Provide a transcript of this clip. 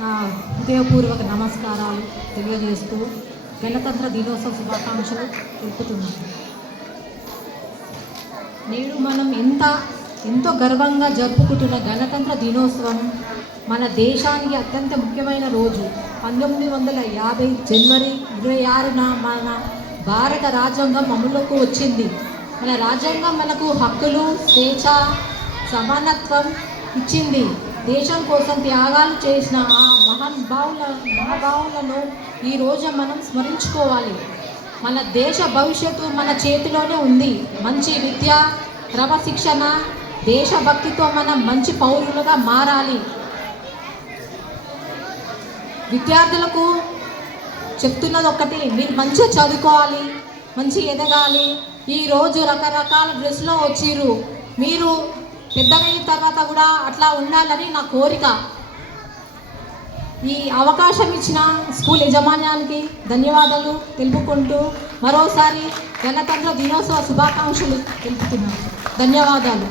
హృదయపూర్వక నమస్కారాలు తెలియజేస్తూ గణతంత్ర దినోత్సవ శుభాకాంక్షలు తెలుపుతున్నాను. నేడు మనం ఎంతో గర్వంగా జరుపుకుంటున్న గణతంత్ర దినోత్సవం మన దేశానికి అత్యంత ముఖ్యమైన రోజు. 1950 జనవరి 26న మన భారత రాజ్యాంగం అమలులోకి వచ్చింది. మన రాజ్యాంగం మనకు హక్కులు, స్వేచ్ఛ, సమానత్వం ఇచ్చింది. దేశం కోసం త్యాగాలు చేసిన ఆ మహాభావులను ఈరోజు మనం స్మరించుకోవాలి. మన దేశ భవిష్యత్తు మన చేతిలోనే ఉంది. మంచి విద్య, క్రమశిక్షణ, దేశభక్తితో మనం మంచి పౌరులుగా మారాలి. విద్యార్థులకు చెప్తున్నది ఒకటి, మీరు మంచిగా చదువుకోవాలి, మంచి ఎదగాలి. ఈరోజు రకరకాల డ్రెస్లో వచ్చిర్రు, మీరు పెద్దగైన తర్వాత కూడా అట్లా ఉండాలని నా కోరిక. ఈ అవకాశం ఇచ్చిన స్కూల్ యజమాన్యానికి ధన్యవాదాలు తెలుపుకుంటూ మరోసారి గణతంత్ర దినోత్సవ శుభాకాంక్షలు తెలుపుతున్నాను. ధన్యవాదాలు.